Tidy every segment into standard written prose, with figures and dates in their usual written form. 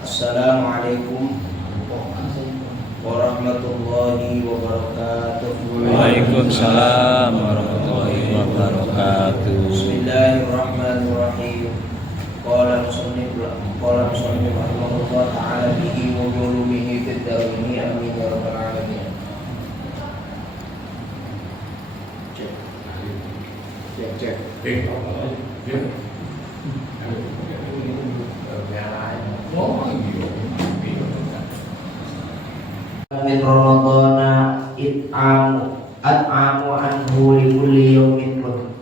Assalamualaikum warahmatullahi wabarakatuh. Waalaikumsalam warahmatullahi wabarakatuh. Bismillahirrahmanirrahim. Qala musannif rahimahullah ta'ala bihi wa bi ulumihi fid daraini amin ya rabbal alamin. Cek. Min Ramadana at'amu anhu li kulli yawmin mud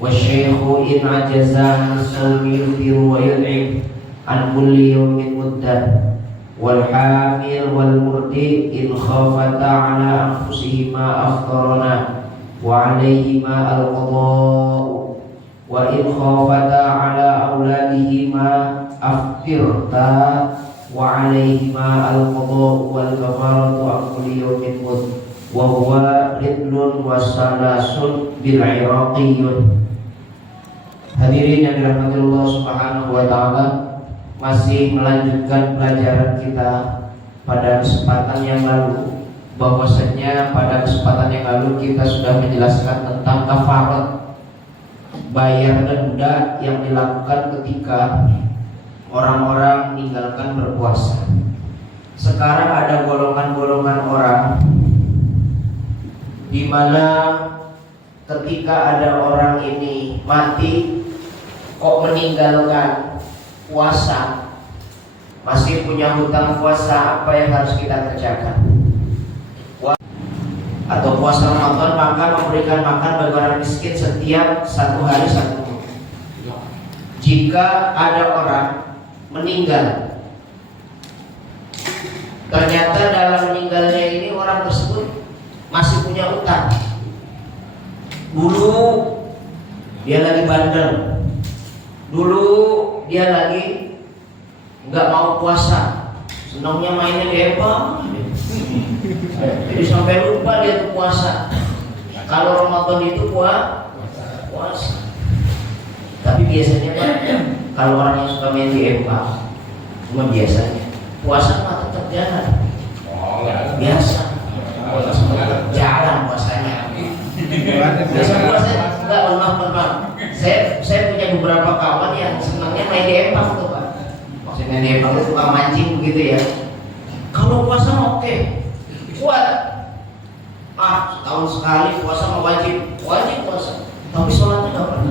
wa syaikhu in ajaza as-sawmi yuthiru wa yud'im an kulli yawmin muddan wal hamil wal murdi in khafata ala anfusihima aftarana wa alayhima al-qada'u wa in khafata ala auladihima aftirta wa alaihima al-qada'u wal kafaratu an kulli yawmin mud wa huwa ridlun wa salasun bil iraqiyyun. Hadirin yang dirahmati Allah Subhanahu wa taala, masih melanjutkan pelajaran kita pada kesempatan yang lalu, bahwasanya pada kesempatan yang lalu kita sudah menjelaskan tentang kafarat, bayar denda yang dilakukan ketika orang-orang meninggalkan berpuasa. Sekarang ada golongan-golongan orang di mana ketika ada orang ini mati kok meninggalkan puasa, masih punya hutang puasa, apa yang harus kita kerjakan? Atau puasa Ramadan maka memberikan makan bagi orang miskin setiap 1 hari 1 minggu. Jika ada orang meninggal, ternyata dalam meninggalnya ini orang tersebut masih punya utang. Dulu dia lagi bandel, dulu dia lagi nggak mau puasa, senangnya mainnya di apa, jadi sampai lupa dia tuh puasa. Kalau Ramadan itu puasa. Tapi biasanya Pak, kalau orang yang suka main di empang, cuma biasanya puasa mah tetap jalan. Biasa. Jalan puasanya. Biasa puasanya enggak lemah. Saya punya beberapa kawan yang senangnya main di empang tuh Pak. Maksudnya di empang itu suka mancing begitu ya. Kalau puasa mah oke, kuat. Setahun sekali puasa mah wajib puasa. Tapi sholatnya nggak pernah.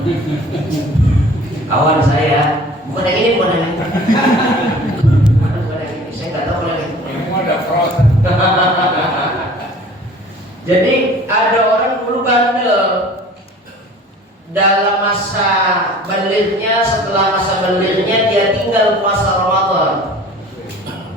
Kawan saya, bukan yang ini, bukan yang ini. Saya nggak tahu kalau yang ini. Ada proses. Jadi ada orang dulu bandel dalam masa balignya, setelah masa balignya dia tinggal puasa Ramadan.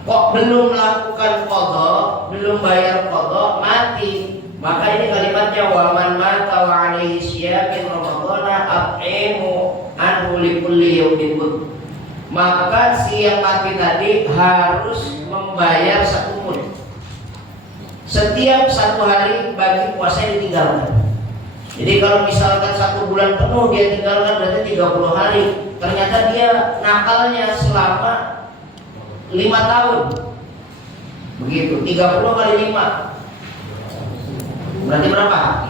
Kok belum melakukan qadha, belum bayar qadha, mati. Maka ini kalimatnya wa man mata wa alaihi syiyamin ramadhana at'imu anhu li kulli yawmin mud. Maka si yang mati tadi harus membayar 1 mud. Setiap 1 hari bagi puasa yang ditinggalkan. Jadi kalau misalkan 1 bulan penuh dia tinggalkan berarti 30 hari. Ternyata dia nakalnya selama 5 tahun. Begitu, 30 kali 5 berarti berapa?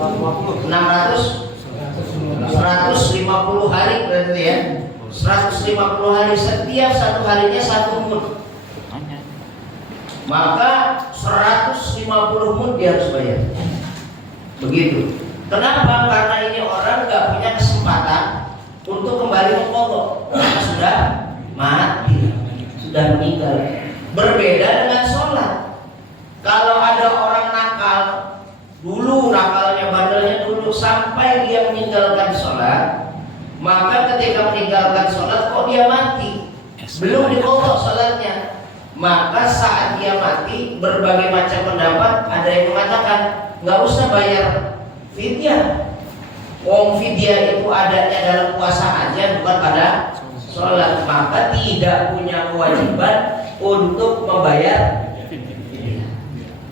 150 hari berarti ya. 150 hari, setiap 1 harinya 1 mud. Maka 150 mud dia harus bayar. Begitu. Kenapa? Karena ini orang nggak punya kesempatan untuk kembali mengqadha karena sudah mati, sudah meninggal. Berbeda dengan sholat. Kalau ada orang nakal, dulu nakalnya, bandelnya dulu sampai dia meninggalkan sholat, maka ketika meninggalkan sholat kok dia mati, belum diqadha sholatnya, maka saat dia mati berbagai macam pendapat. Ada yang mengatakan nggak usah bayar fidyah, wong fidyah itu adanya dalam puasa aja, bukan pada sholat. Maka tidak punya kewajiban untuk membayar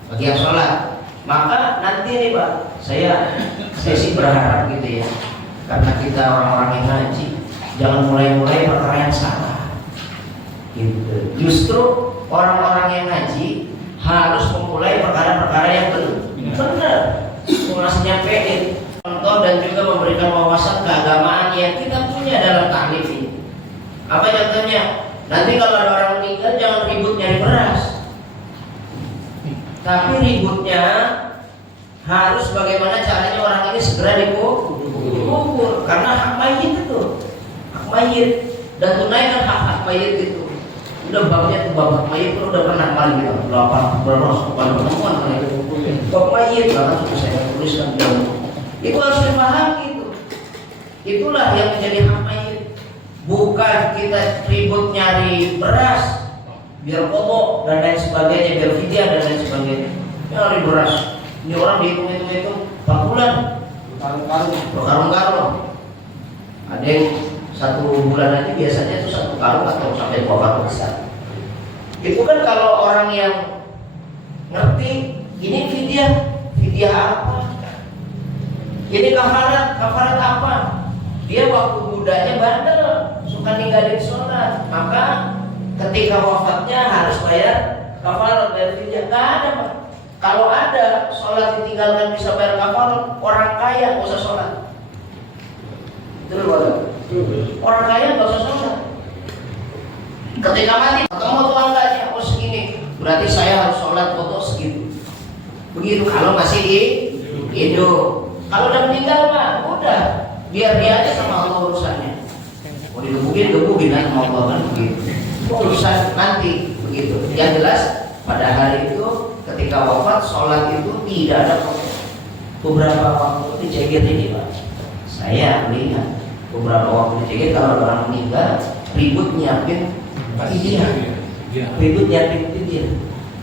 bagi yang sholat. Maka nanti nih Pak, saya sih berharap gitu ya, karena kita orang-orang yang ngaji, jangan mulai-mulai perkara yang salah. Gitu. Justru orang-orang yang ngaji harus memulai perkara-perkara yang benar, mengasih nyampein contoh dan juga memberikan wawasan keagamaan yang kita punya dalam taklif ini. Apa contohnya? Nanti kalau ada orang meninggal jangan ribut nyari beras, tapi ributnya harus bagaimana caranya orang ini segera dikubur, karena hak mayit itu, hak mayit, dan tunaikan hak mayit itu. Udah babnya tuh bab mayit itu udah pernah kali kita berapa pertemuan kali itu bab mayit, bahkan sudah saya tuliskan itu harus dipahami itu. Itulah yang menjadi hak mayit, bukan kita ribut nyari beras biar pokok dan lain sebagainya, biar fidyah dan lain sebagainya. Nyari beras, ini orang dihitung 4 bulan berkarung-karung. Ada yang 1 bulan aja biasanya itu 1 karung atau sampai 2 karung besar. Itu kan kalau orang yang ngerti ini fidyah apa? Ini kafarat apa? Dia waktu mudanya bandel, suka ninggalin sholat, maka ketika wafatnya harus bayar kafarat, bayar fidyah. Nggak ada, Pak. Kalau ada sholat ditinggalkan bisa bayar kafarat, orang kaya nggak usah sholat. Betul, Pak? Orang kaya nggak usah sholat. Ketika mati ketemu tuangganya, oh segini, berarti saya harus sholat foto segitu. Begitu kalau masih hidup. Kalau udah meninggal mah udah, biar dia aja sama Allah urusannya. Mau digebukin aja sama Allah kan begitu. Urusan nanti begitu. Yang jelas pada hari itu ketika wafat sholat itu tidak ada foto. Beberapa waktu di Cegir ini, Pak, saya melihat beberapa waktu di Cegir kalau orang meninggal ribut nyiapin fidyah.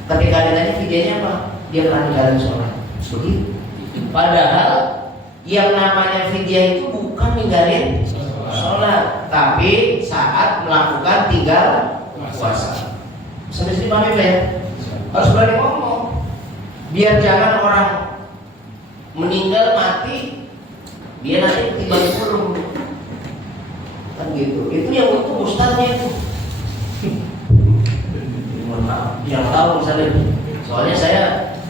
Ketika ditanya fidyahnya apa? Dia akan ninggalin sholat. Begitu. Padahal yang namanya fidyah itu bukan ninggalin sholat, tapi saat melakukan tinggal puasa. Sampai sini paham ya? Harus berani ngomong, biar jangan orang meninggal mati dia nanti tiba kurung kan gitu. Itu yang untuk ustadznya itu. Mohon maaf, yang tahu misalnya. Soalnya saya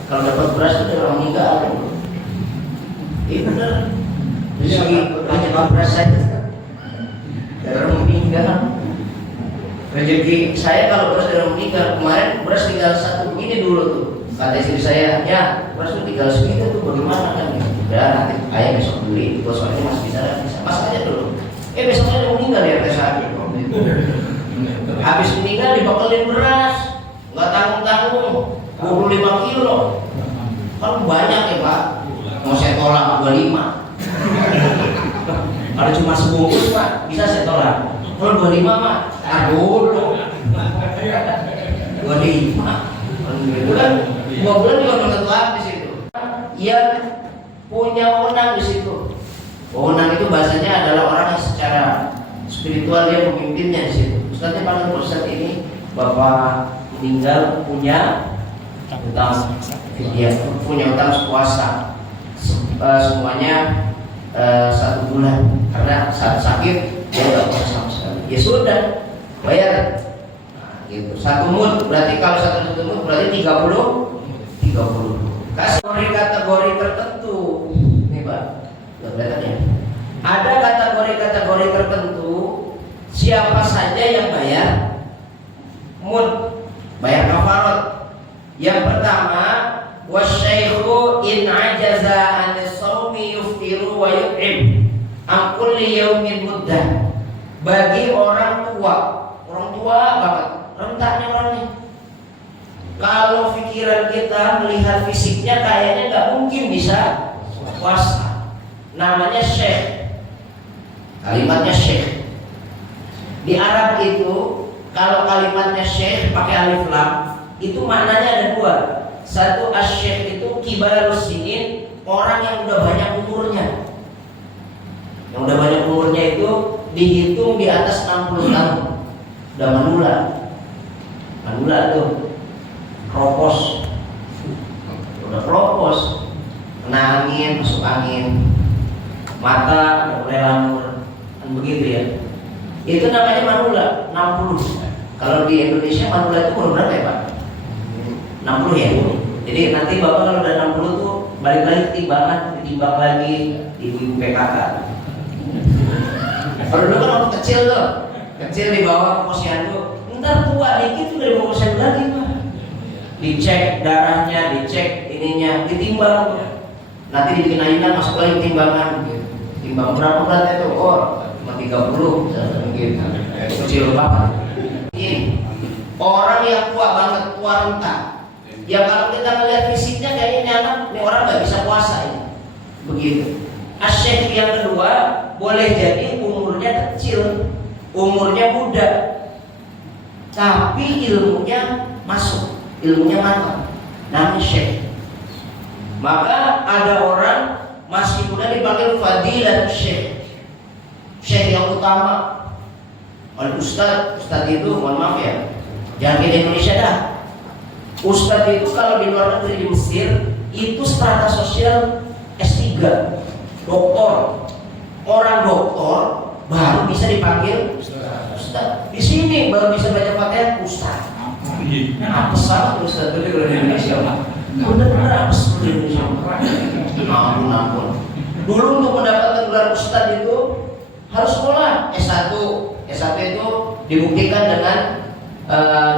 kalau dapat beras itu dari orang meninggal. Iya benar. Jadi banyak beras saya dari orang meninggal. Rezeki saya kalau beras dari orang meninggal, kemarin beras tinggal 1 ini dulu tuh. Kata istri saya, ya beras tuh tinggal segitu tuh, bagaimana kan? Ya nanti ayah besok beli, bos soalnya masih bisa masak aja dulu. Besoknya dia meninggal ya besok. Habis meninggal dibakalin beras, nggak tanggung 25 kilo. Kan banyak ya Pak. Mau saya tolak 25. Kalau cuma sebungkus Pak, bisa saya tolak. Kalau 25 Pak, dulu 25. Itu kan 2 bulan juga belum tentu habis itu. Yang punya wewenang di situ. Wewenang itu bahasanya adalah orang yang secara spiritual dia pemimpinnya di situ. Ustaznya paling Ustaz ini Bapak meninggal punya utang fidyah, punya utang puasa. Semuanya 1 bulan karena saat sakit dia nggak puasa sama sekali. Ya sudah bayar. Nah, gitu. 1 mud berarti kalau 1 mud berarti 30. Kasih kategori tertentu. Nih Pak, nggak kelihatan ya? Ada kategori tertentu. Siapa saja yang bayar mud, bayar kafarat. Yang pertama, wasyaikhu in ajaza an shaumi yuftiru wa yut'im an kulli yaumin muddah. Bagi orang tua banget, rentaknya orangnya. Kalau pikiran kita melihat fisiknya kayaknya nggak mungkin bisa puasa. Namanya syekh. Kalimatnya syekh. Di Arab itu kalau kalimatnya syekh pakai alif lam itu maknanya ada 2. Satu asyikh itu kibarus sinin, orang yang udah banyak umurnya. Yang udah banyak umurnya itu dihitung di atas 60 tahun. Udah manula tuh. Kropos. Udah kropos. Kena angin, masuk angin. Mata udah mulai lamur. Kan begitu ya. Itu namanya manula, 60. Kalau di Indonesia manula itu umur berapa ya Pak? 60 ya. Jadi nanti Bapak kalau udah 60 tuh balik lagi ketimbangan, ditimbang lagi ibu-ibu PKK. Kalau dulu kan waktu kecil tuh, kecil dibawa ke posyandu, ntar tua dikit juga dibawa ke posyandu lagi Pak. Dicek darahnya, dicek ininya, ditimbang. Nanti dibikin ayunan, masuk lagi timbangan. Timbang berapa beratnya tuh? Oh, cuma 30 gitu. Kecil banget. Ini orang yang tua banget, tua renta. Ya kalau kita melihat fisiknya kayaknya anak, ini orang nggak bisa puasa ini. Begitu. Asyik yang kedua boleh jadi umurnya kecil, umurnya muda, tapi ilmunya masuk, ilmunya mantap. Namanya syekh. Maka ada orang masih muda dipanggil fadilat syekh, syekh yang utama. Oleh ustadz itu mohon maaf ya, jangan di Indonesia dah. Ustadz itu kalau di luar negeri di Mesir itu strata sosial S3, doktor. Orang doktor baru bisa dipanggil ustadz. Di sini baru bisa baca Fatihah ustadz. Apa salah ustadz itu kalau di Indonesia? Benar-benar apa di Indonesia? Ampun. Dulu untuk mendapatkan gelar ustadz itu harus sekolah S1. S1 itu dibuktikan dengan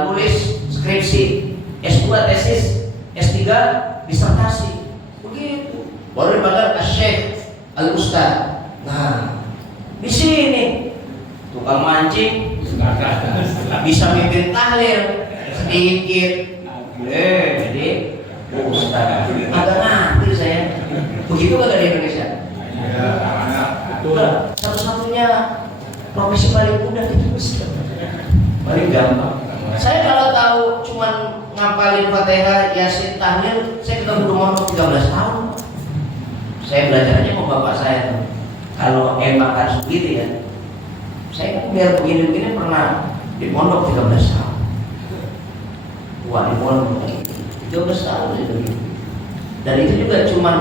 nulis skripsi, S2 tesis, S3 disertasi. Begitu. Baru dipanggil Syekh Al-Ustaz. Nah, di sini tukang mancing bisa mimpin tahlil sedikit. Jadi Ustaz. Agak nanti saya. Begitu kagak di Indonesia? Udah, satu-satunya profesi paling mudah itu Ustaz. Paling gampang. Saya kalau tahu cuman ngapalin Fatihah, Yasin, tahlil, saya ketemu di mondok 13 tahun. Saya belajarnya sama bapak saya tuh. Kalau emang harus begitu ya. Saya kan biar begini-begini pernah di pondok 13 tahun. Wah, di pondok 13 tahun itu. Dan itu juga cuman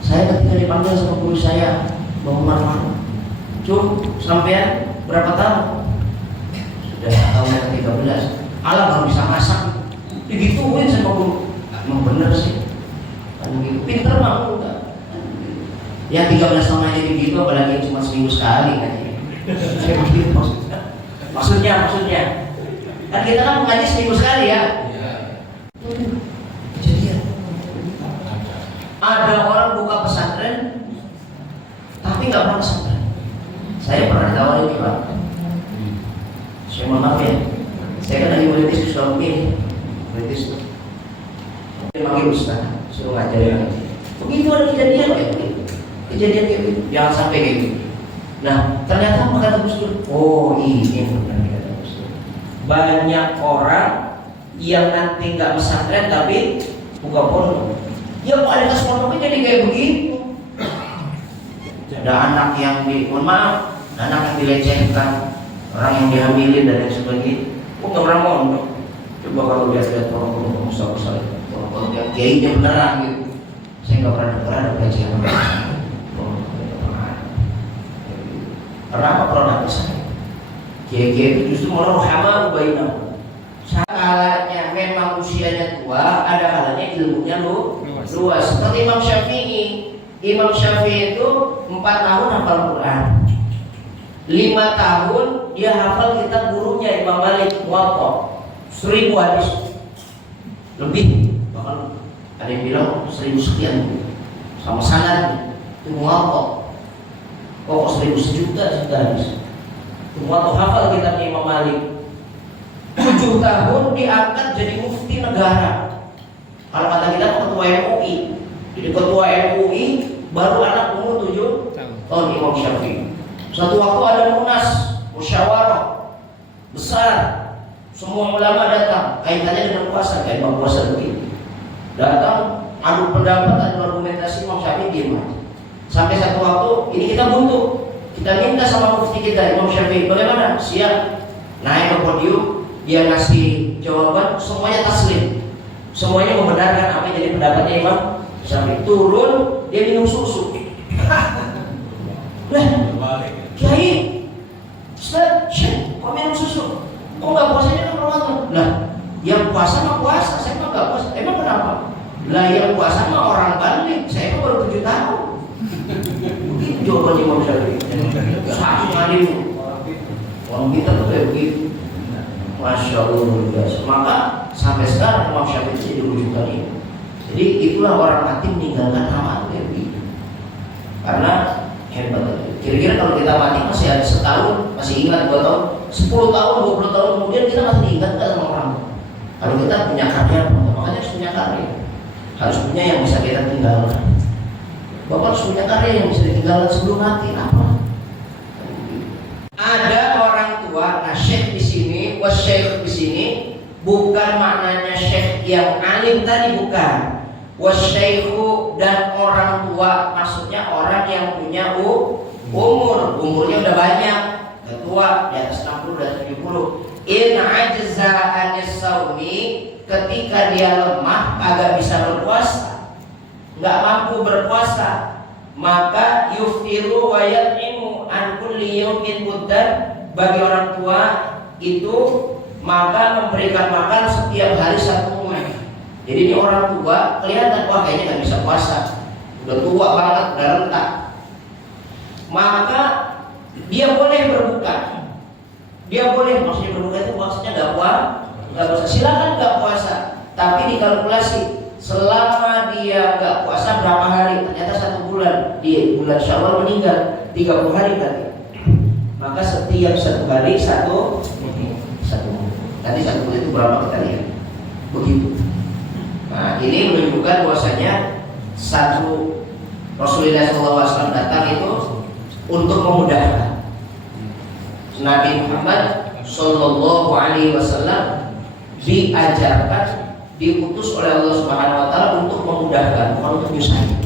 saya ketika dipanggil sama guru saya, Bang Umar, sampean berapa tahun? Sudah tahun yang 13. Alah baru bisa masak. Digituin sama guru. Emang bener sih. Kan begitu. Pinter mah enggak. Ya 13 tahun aja begitu, apalagi cuma seminggu sekali kan. Saya begitu maksudnya. Kan kita kan mengaji seminggu sekali ya. Kejadian. Ada orang buka pesantren tapi nggak pernah pesantren. Saya pernah ditawarin nih Pak. Saya mohon maaf ya. Saya kan lagi merintis di Sulawesi. Merintis. Dia panggil Ustaz, suruh ngajarin ngaji. Begitu ada kejadian kayak gitu. Kejadian kayak gitu. Jangan sampai kayak gitu. Nah, ternyata kata Gus Dur, oh ini benar kata Gus Dur. Banyak orang yang nanti nggak pesantren tapi buka pondok. Ya kualitas pondoknya jadi kayak begitu. Ada anak yang mohon maaf, anak yang dilecehkan, orang yang dihamilin dan lain sebagainya. Nggak pernah mondok. Coba kalau lihat orang musa-musa, orang yang kiainya beneran gitu. Saya nggak pernah dengar ada pelecehan. Kenapa produk saya? Kiai-kiai itu justru malah rohama ubainah. Skalanya memang usianya tua, ada kalanya ilmunya luas. Seperti Imam Syafi'i. Imam Syafi'i itu 4 tahun hafal Quran, 5 tahun dia hafal kitab gurunya Imam Malik Muwatta, 1000 hadis lebih, bahkan ada yang bilang 1000 sekian sama sanad itu Muwatta. Kok 1000 sejuta sudah hadis. Muwatta hafal kitabnya Imam Malik. 7 tahun diangkat jadi mufti negara. Kalau kata kita ketua MUI. Jadi ketua MUI baru anak umur 7 tahun Imam Syafi'i. Suatu waktu ada munas, musyawarah besar. Semua ulama datang, kaitannya dengan puasa, kayak Imam puasa begini. Datang, adu pendapat, adu argumentasi, Imam Syafi'i diam aja. Sampai satu waktu, ini kita buntu. Kita minta sama mufti kita, Imam Syafi'i, bagaimana? Siap. Naik ke podium, dia ngasih jawaban, semuanya taslim. Semuanya membenarkan apa yang jadi pendapatnya Imam Syafi'i. Turun, dia minum susu. Lah, Kiai, Ustaz, kok minum susu? Kok nggak puasanya kan Ramadan? Lah, yang puasa mah puasa, saya mah nggak puasa. Emang kenapa? Lah yang puasa mah orang balik, saya mah baru 7 tahun. Begitu jawabannya Imam Syafi'i. Satu kali orang kita tuh kayak begitu. Masya Allah luar biasa. Maka sampai sekarang Imam Syafi'i jadi rujukan ini. Jadi itulah orang mati meninggalkan amal kayak begitu. Karena hebat. Kira-kira kalau kita mati masih ada setahun, masih ingat 2 tahun, 10 tahun, 20 tahun kemudian kita masih ingat nggak sama orang? Kalau kita punya karya, makanya harus punya karya. Harus punya yang bisa kita tinggalkan. Bapak harus punya karya yang bisa ditinggalkan sebelum mati. Apa? Ada orang tua, nah syekh di sini, wasyekh di sini bukan maknanya syekh yang alim tadi, bukan. Wasyekhu dan orang tua, maksudnya orang yang punya umurnya udah banyak, tua di atas 60 dan 70. In ajza anis saumi, ketika dia lemah agak bisa berpuasa, nggak mampu berpuasa, maka yuftiru wa yat'imu an kulli yawmin muddan, bagi orang tua itu maka memberikan makan setiap hari 1 mud. Jadi ini orang tua kelihatan, wah kayaknya nggak bisa puasa, udah tua banget, udah rentak, maka dia boleh berbuka. Dia boleh, maksudnya berbuka itu maksudnya nggak puasa, silakan nggak puasa, tapi dikalkulasi selama dia nggak puasa berapa hari. Ternyata 1 bulan, di bulan Syawal meninggal 30 hari tadi, maka setiap 1 hari satu. Tadi 1 bulan itu berapa kita lihat, begitu. Nah ini menunjukkan bahwasanya satu Rasulullah SAW datang itu untuk memudahkan. Nabi Muhammad Sallallahu Alaihi Wasallam diajarkan, diutus oleh Allah Subhanahu Wa Taala untuk memudahkan, bukan untuk nyusahin.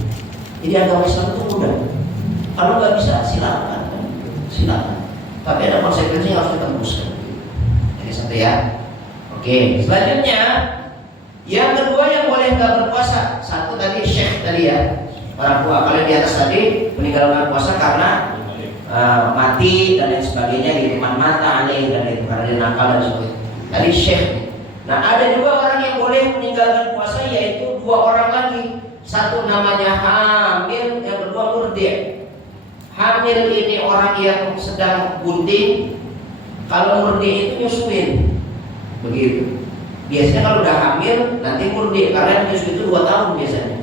Jadi agama Islam itu mudah. Kalau nggak bisa silakan, tapi ada konsekuensi yang harus kita tembuskan. Jadi satu ya. Oke, selanjutnya yang kedua yang boleh nggak berpuasa, satu tadi syekh tadi ya, orang tua. Kalau di atas tadi meninggalkan puasa karena mati dan lain sebagainya, gitu, mata alaih dan itu karena dia nakal dan sebagainya. Tadi syekh. Nah ada juga orang yang boleh meninggalkan puasa, yaitu 2 orang lagi. Satu namanya hamil, yang kedua murdi'. Hamil ini orang yang sedang bunting, kalau murdi' itu nyusuin, begitu. Biasanya kalau udah hamil nanti murdi, karena nyusu itu 2 tahun biasanya.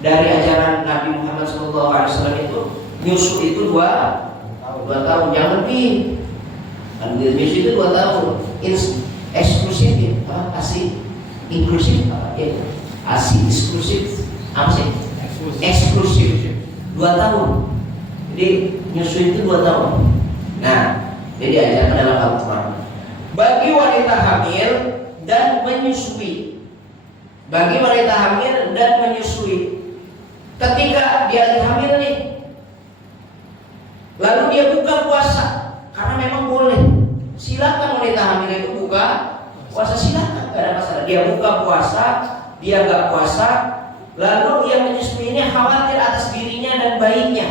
Dari ajaran Nabi Muhammad SAW itu nyusu itu 2 tahun, jangan lebih. Dan nyusu itu 2 tahun. Eksklusif ya, ASI inklusif, ASI eksklusif, apa sih? Eksklusif 2 tahun. Jadi nyusu itu 2 tahun. Nah, jadi diajarkan dalam Al-Quran. Bagi wanita hamil dan menyusui, bagi wanita hamil dan menyusui, ketika dia lagi hamil nih, lalu dia buka puasa, karena memang boleh. Silakan wanita hamil itu buka puasa, silakan, gak ada masalah. Dia buka puasa, dia gak puasa, lalu yang menyusui ini khawatir atas dirinya dan bayinya.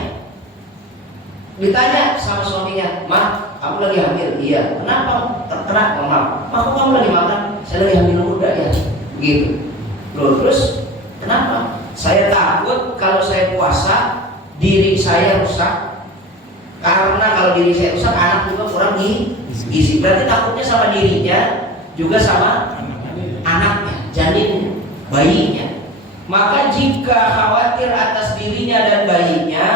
Ditanya sama suaminya, "Ma, kamu lagi hamil?" "Iya." "Kenapa?" "Kenapa, Ma? Kok kamu lagi makan?" "Saya lagi hamil muda ya." Begitu. Loh, terus kenapa? "Saya takut kalau saya puasa diri saya rusak. Karena kalau diri saya rusak, anak juga kurang gizi." Berarti takutnya sama dirinya, juga sama anaknya, janinnya, bayinya. Maka jika khawatir atas dirinya dan bayinya,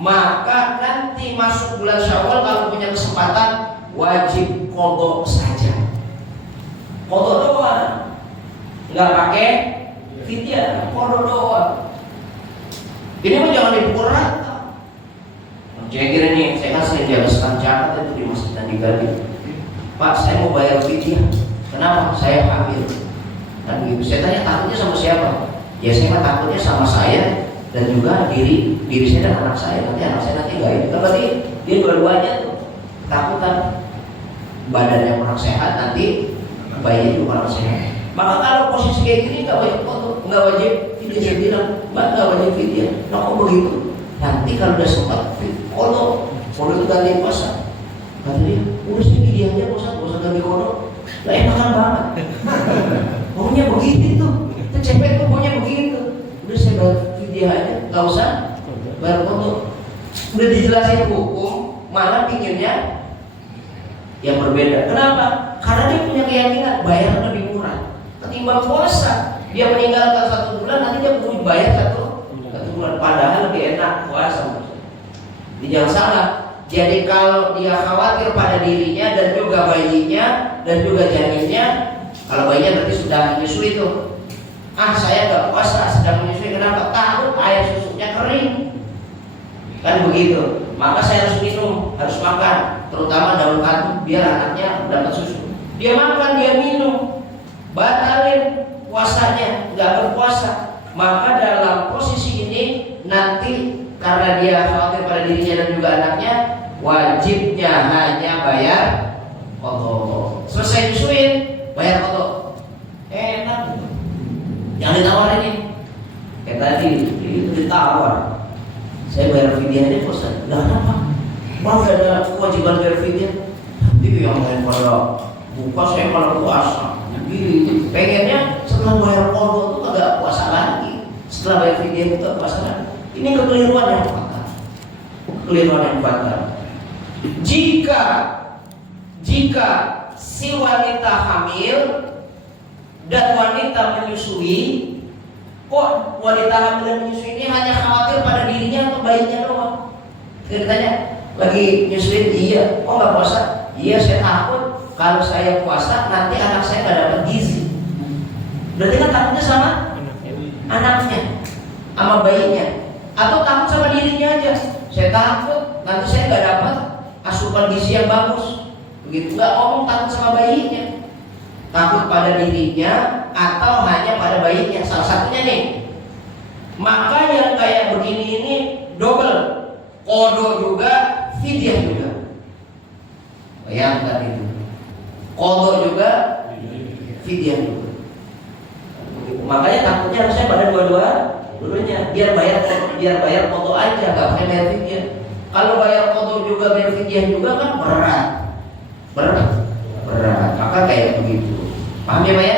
maka nanti masuk bulan Syawal kalau punya kesempatan wajib qadha saja. Qadha doang, nggak pakai fidyah, qadha doang. Ini mah jangan dipukul rata. Saya kira nih, saya kan sering dihabiskan Jakarta itu di masjid dan di Gading. "Pak, saya mau bayar fidyah." "Kenapa?" "Saya hamil." Dan gitu. Saya tanya, takutnya sama siapa? Ya saya mah takutnya sama saya dan juga diri saya dan anak saya. Nanti anak saya nanti nggak itu. Kan berarti dia dua-duanya tuh takutan, badannya kurang sehat, nanti bayinya juga kurang sehat. Maka kalau posisi kayak gini nggak wajib foto, nggak wajib fidyah. Saya bilang, "Mbak, nggak wajib fidyah." "Nah kok begitu?" "Nanti kalau udah sempat foto itu ganti puasa." Kata dia, udah sih fidyahnya Pak Ustaz, gak usah ganti kodok. Lah enakan banget. Maunya begitu tuh, itu cepet tuh maunya begitu. Udah saya bayar fidyah aja, gak usah bayar kodok. Udah dijelasin hukum, malah pinginnya yang berbeda. Kenapa? Karena dia punya keyakinan bayar lebih murah ketimbang puasa. Dia meninggalkan 1 bulan, nanti dia perlu bayar satu bulan. Padahal lebih enak puasa. Jadi jangan salah. Jadi kalau dia khawatir pada dirinya dan juga bayinya dan juga janinnya, kalau bayinya berarti sudah menyusui itu. Saya nggak puasa, sedang menyusui. Kenapa? Takut air susunya kering. Kan begitu. Maka saya harus minum, harus makan, terutama daun katu biar anaknya dapat susu. Dia makan, dia minum, batalin puasanya, nggak berpuasa. Maka dalam posisi ini nanti karena dia khawatir pada dirinya dan juga anaknya, wajibnya hanya bayar kodok. Selesai nyusuin, bayar kodok. Enak. Yang ditawarin ini kayak tadi itu ditawar. Saya bayar fidyahnya Ustaz. Lah kenapa? Bang gak ada kewajiban bayar fidyah. Tapi yang lain pada buka, saya kalau puasa. Gitu. Pengennya setelah bayar kodok itu agak puasa lagi. Setelah bayar fidyah itu puasa lagi. Ini kekeliruan yang fatal. Kekeliruan yang fatal. Jika si wanita hamil dan wanita menyusui, kok wanita hamil dan menyusui ini hanya khawatir pada dirinya atau bayinya doang? Kita tanya, lagi nyusuin, iya. Kok nggak puasa? Iya, saya takut kalau saya puasa nanti anak saya nggak dapat gizi. Berarti kan takutnya sama anaknya, sama bayinya, atau takut sama dirinya aja. Saya takut nanti saya nggak dapat asupan gizi yang bagus. Begitu, nggak ngomong takut sama bayinya. Takut pada dirinya atau hanya pada bayinya, salah satunya nih. Maka yang kayak begini ini double, kodok juga, fidyah juga. Bayangkan itu, kodok juga, fidyah juga. Makanya takutnya harusnya pada dua-duanya, biar bayar kodok aja, nggak pakai bayar fidyah. Kalau bayar kodok juga bayar fidyah juga kan berat. Maka kayak begitu. Paham ya Pak ya?